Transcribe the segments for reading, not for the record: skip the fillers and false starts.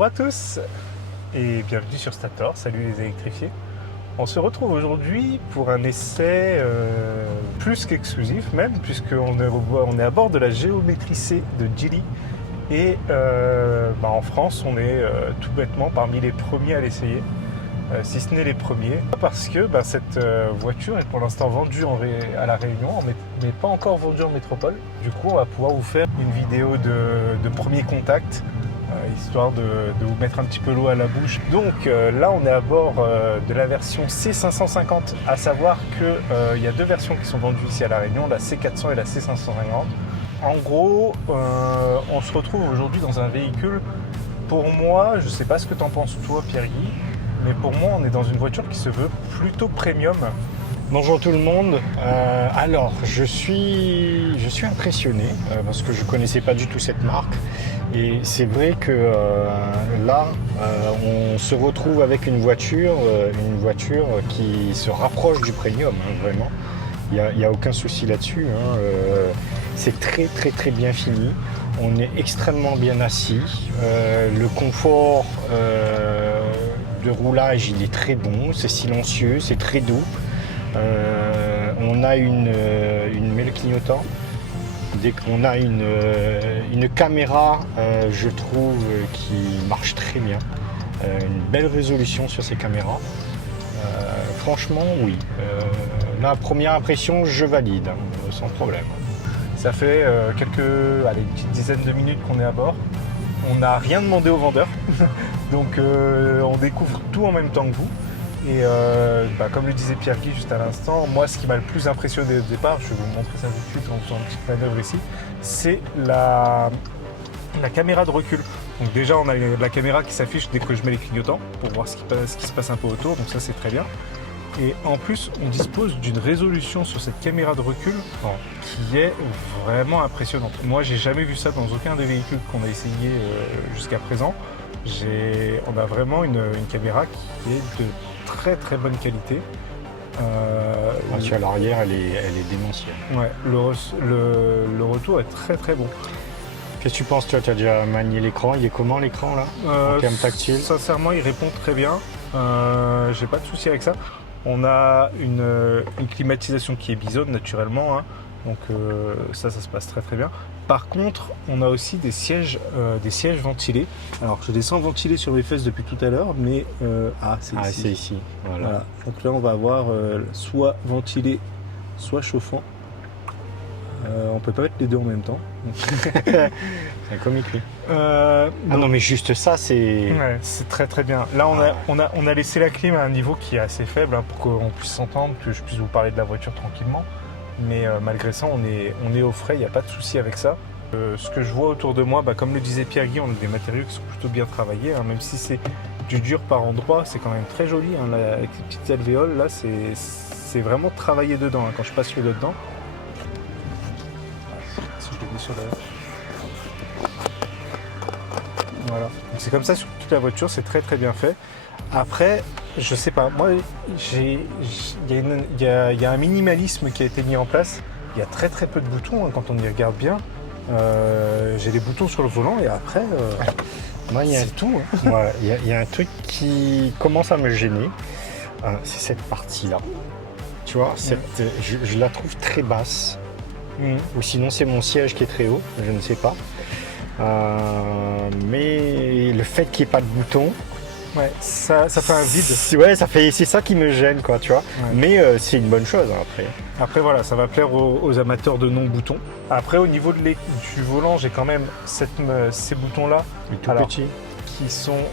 Bonjour à tous et bienvenue sur Stator, salut les électrifiés. On se retrouve aujourd'hui pour un essai plus qu'exclusif même, puisqu'on est à bord de la Géométrie C de Geely et en France on est tout bêtement parmi les premiers à l'essayer, si ce n'est les premiers, parce que cette voiture est pour l'instant vendue à La Réunion, mais pas encore vendue en métropole. Du coup on va pouvoir vous faire une vidéo de premier contact, histoire de vous mettre un petit peu l'eau à la bouche. Donc là on est à bord de la version C550, à savoir qu'il y a deux versions qui sont vendues ici à La Réunion, la C400 et la C550. En gros, on se retrouve aujourd'hui dans un véhicule, pour moi, je sais pas ce que t'en penses toi Pierre-Guy, mais pour moi on est dans une voiture qui se veut plutôt premium. Bonjour tout le monde. Alors, je suis impressionné parce que je ne connaissais pas du tout cette marque. Et c'est vrai que là, on se retrouve avec une voiture qui se rapproche du premium, hein, vraiment. Il n'y a aucun souci là-dessus. Hein. C'est très bien fini. On est extrêmement bien assis. Le confort de roulage, il est très bon. C'est silencieux, c'est très doux. On a mais le clignotant, dès qu'on a une caméra, je trouve, qui marche très bien, une belle résolution sur ces caméras. Franchement, oui. La première impression, je valide, hein, sans problème. Ça fait une petite dizaine de minutes qu'on est à bord. On n'a rien demandé au vendeur, donc on découvre tout en même temps que vous. Et comme le disait Pierre-Guy juste à l'instant, moi ce qui m'a le plus impressionné au départ, je vais vous montrer ça tout de suite en faisant une petite manœuvre ici, c'est la caméra de recul. Donc déjà on a la caméra qui s'affiche dès que je mets les clignotants pour voir ce qui se passe un peu autour, donc ça c'est très bien. Et en plus on dispose d'une résolution sur cette caméra de recul qui est vraiment impressionnante. Moi j'ai jamais vu ça dans aucun des véhicules qu'on a essayé jusqu'à présent. On a vraiment une caméra qui est de très bonne qualité. Sur l'arrière, elle est démentielle. Ouais, le retour est très bon. Qu'est-ce que tu penses, toi? Tu as déjà manié l'écran? Il est comment l'écran là, en termes tactiles? Sincèrement, il répond très bien. J'ai pas de souci avec ça. On a une climatisation qui est bisonne naturellement, hein. Donc ça se passe très bien. Par contre, on a aussi des sièges ventilés. Alors je descends ventilé sur mes fesses depuis tout à l'heure, mais c'est ici. Voilà. Donc là on va avoir soit ventilé, soit chauffant. On peut pas mettre les deux en même temps. C'est un comique lui. Non mais juste ça c'est... Ouais, c'est très bien. Là on a laissé la clim à un niveau qui est assez faible, hein, pour qu'on puisse s'entendre, que je puisse vous parler de la voiture tranquillement. Mais malgré ça, on est au frais, il n'y a pas de souci avec ça. Ce que je vois autour de moi, comme le disait Pierre-Guy, on a des matériaux qui sont plutôt bien travaillés, hein, même si c'est du dur par endroit, c'est quand même très joli, hein, là, avec les petites alvéoles, là c'est vraiment travaillé dedans, hein, quand je passe le doigt dedans. Si je le mets sur Voilà, c'est comme ça sur toute la voiture, c'est très bien fait. Après, je sais pas, moi il y a un minimalisme qui a été mis en place. Il y a très peu de boutons, hein, quand on y regarde bien. J'ai des boutons sur le volant et après, c'est tout. Hein. Il y a un truc qui commence à me gêner, c'est cette partie-là. Tu vois, je la trouve très basse. Ou sinon c'est mon siège qui est très haut, je ne sais pas. Mais le fait qu'il n'y ait pas de bouton, ouais, ça fait un vide. C'est ça qui me gêne, quoi, tu vois. Ouais. Mais c'est une bonne chose, hein, après. Après, voilà, ça va plaire aux amateurs de non-boutons. Après, au niveau du volant, j'ai quand même ces boutons-là. Tout petits. Qui sont...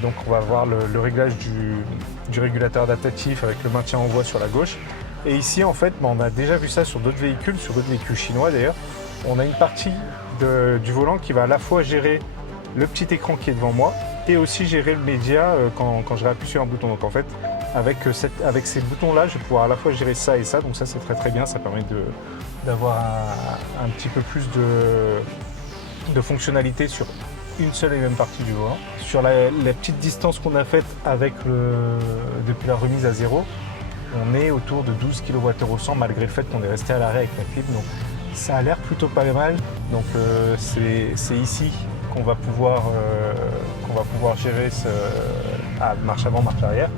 donc, on va voir le réglage du régulateur adaptatif avec le maintien en voie sur la gauche. Et ici, en fait, on a déjà vu ça sur d'autres véhicules chinois d'ailleurs. On a une partie du volant qui va à la fois gérer le petit écran qui est devant moi et aussi gérer le média quand je réappuie sur un bouton. Donc en fait, avec ces boutons-là, je vais pouvoir à la fois gérer ça et ça. Donc ça, c'est très bien. Ça permet d'avoir un petit peu plus de fonctionnalité sur une seule et même partie du volant. Sur la petite distance qu'on a faite depuis la remise à zéro, on est autour de 12 kWh au 100 malgré le fait qu'on est resté à l'arrêt avec la clim. Donc ça a l'air plutôt pas mal. Donc c'est ici qu'on va pouvoir gérer marche avant, marche arrière.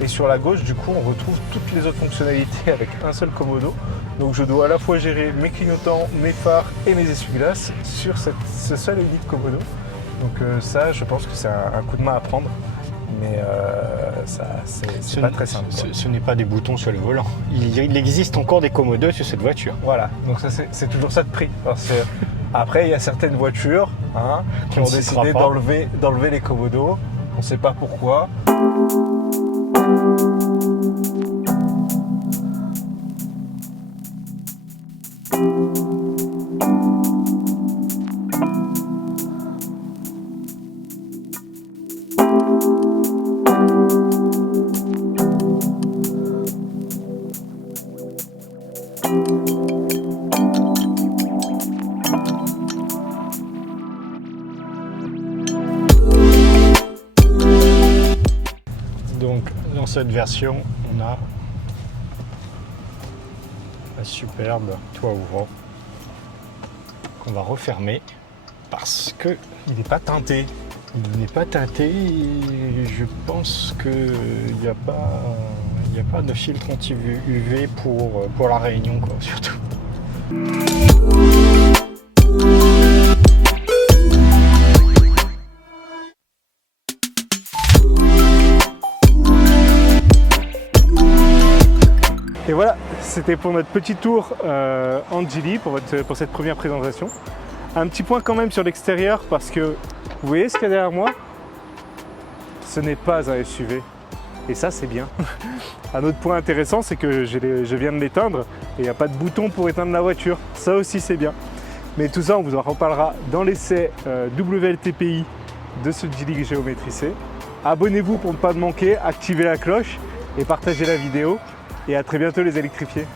Et sur la gauche, du coup, on retrouve toutes les autres fonctionnalités avec un seul commodo. Donc je dois à la fois gérer mes clignotants, mes phares et mes essuie-glaces sur ce seul et unique commodo. Donc ça, je pense que c'est un coup de main à prendre. Mais c'est pas très simple. Ce n'est pas des boutons sur le volant. Il existe encore des commodos sur cette voiture. Voilà, donc ça c'est toujours ça de prix. Parce que, après, il y a certaines voitures qui ont décidé d'enlever les commodos. On ne sait pas pourquoi. Donc dans cette version, on a un superbe toit ouvrant qu'on va refermer parce que Il n'est pas teinté. il n'est pas teinté et je pense qu'il n'y a pas de filtre anti-UV pour la Réunion, quoi, surtout. Et voilà, c'était pour notre petit tour en Geely pour cette première présentation. Un petit point quand même sur l'extérieur parce que vous voyez ce qu'il y a derrière moi? Ce n'est pas un SUV. Et ça, c'est bien. Un autre point intéressant, c'est que je viens de l'éteindre et il n'y a pas de bouton pour éteindre la voiture. Ça aussi, c'est bien. Mais tout ça, on vous en reparlera dans l'essai WLTPI de ce Geely Géométrie C. Abonnez-vous pour ne pas manquer, activez la cloche et partagez la vidéo. Et à très bientôt les électrifiés.